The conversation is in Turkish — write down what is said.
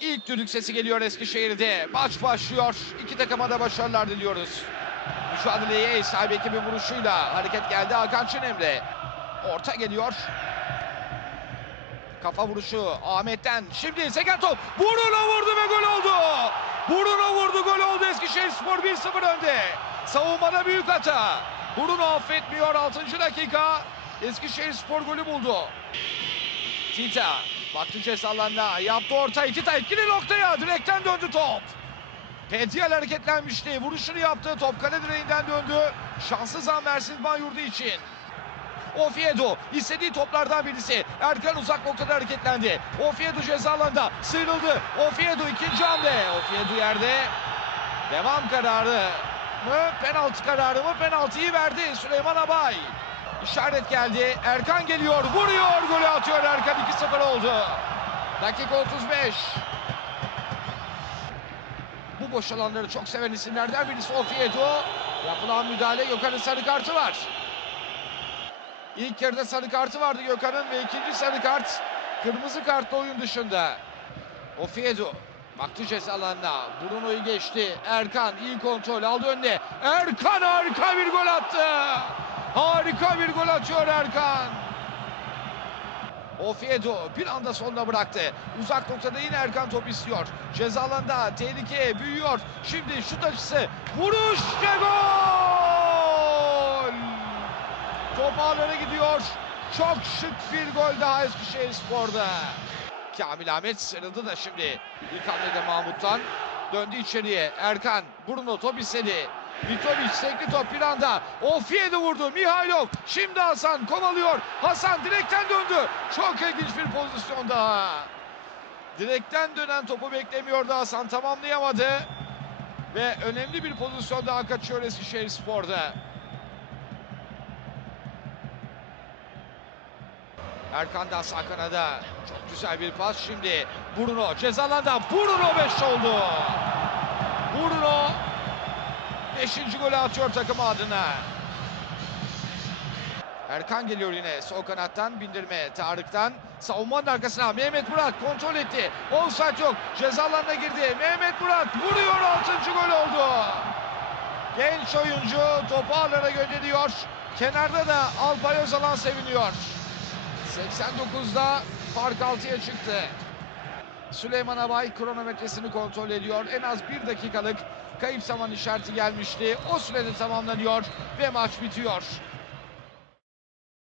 İlk düdük sesi geliyor Eskişehir'de. Maç başlıyor. İki takıma da başarılar diliyoruz. Mücadeleye sahibi ekibin vuruşuyla hareket geldi Hakan Çinem'le. Orta geliyor. Kafa vuruşu Ahmet'ten. Şimdi seken top. Bruno vurdu ve gol oldu. Bruno vurdu gol oldu Eskişehir Spor 1-0 önde. Savunmada büyük hata. Bruno affetmiyor 6. dakika. Eskişehir Spor golü buldu. Tita baktı ceza yaptı ortayı Tita ikili noktaya direkten döndü top. Pedial hareketlenmişti. Vuruşunu yaptı. Top kale direğinden döndü. Şanssız an Mersin Yurdu için. Ofiedo istediği toplardan birisi. Erkan uzak noktada hareketlendi. Ofiedo ceza alanında sıyrıldı. Ofiedo ikinci hamle. Ofiedo yerde. Devam kararı mı? Penaltı kararı mı? Penaltıyı verdi Süleyman Abay. İşaret geldi. Erkan geliyor. Vuruyor. Golü atıyor Erkan. 2-0 oldu. Dakika 35. Bu boş alanları çok seven isimlerden birisi Ofiedo. Yapılan müdahale Gökhan'ın sarı kartı var. İlk yarıda sarı kartı vardı Gökhan'ın ve ikinci sarı kart kırmızı kartla oyun dışında. Ofiedo baktı ceza alanına. Bruno'yu geçti. Erkan iyi kontrol aldı önüne. Erkan harika bir gol attı. Harika bir gol atıyor Erkan. Ofiedo bir anda sonuna bıraktı. Uzak noktada yine Erkan top istiyor. Ceza alanında tehlike büyüyor. Şimdi şut açısı. Vuruş ve gol! Top ağlara gidiyor. Çok şık bir gol daha Eskişehir Spor'da. Kamil Ahmet sarıldı da şimdi. İlk hamlede Mahmut'tan. Döndü içeriye. Erkan, Bruno top istedi. Mitrovic tekli top bir anda. Ofiedo vurdu. Mihailov. Şimdi Hasan kovalıyor. Hasan direkten döndü. Çok ilginç bir pozisyon daha. Direkten dönen topu beklemiyordu Hasan. Tamamlayamadı. Ve önemli bir pozisyon daha kaçıyor Eskişehir Spor'da. Erkan'dan sağ kanada. Çok güzel bir pas şimdi. Bruno cezalandan. Bruno 5 oldu. Bruno 5. golü atıyor takım adına. Erkan geliyor yine sol kanattan bindirme Tarık'tan savunmanın arkasına Mehmet Murat kontrol etti. Offside yok. Ceza girdi. Mehmet Murat vuruyor 6. gol oldu. Genç oyuncu topu ağlara gönderiyor. Kenarda da Alpay Özalan seviniyor. 89'da fark 6'ya çıktı. Süleyman Abay kronometresini kontrol ediyor. En az bir dakikalık kayıp zaman işareti gelmişti. O sürede tamamlanıyor ve maç bitiyor.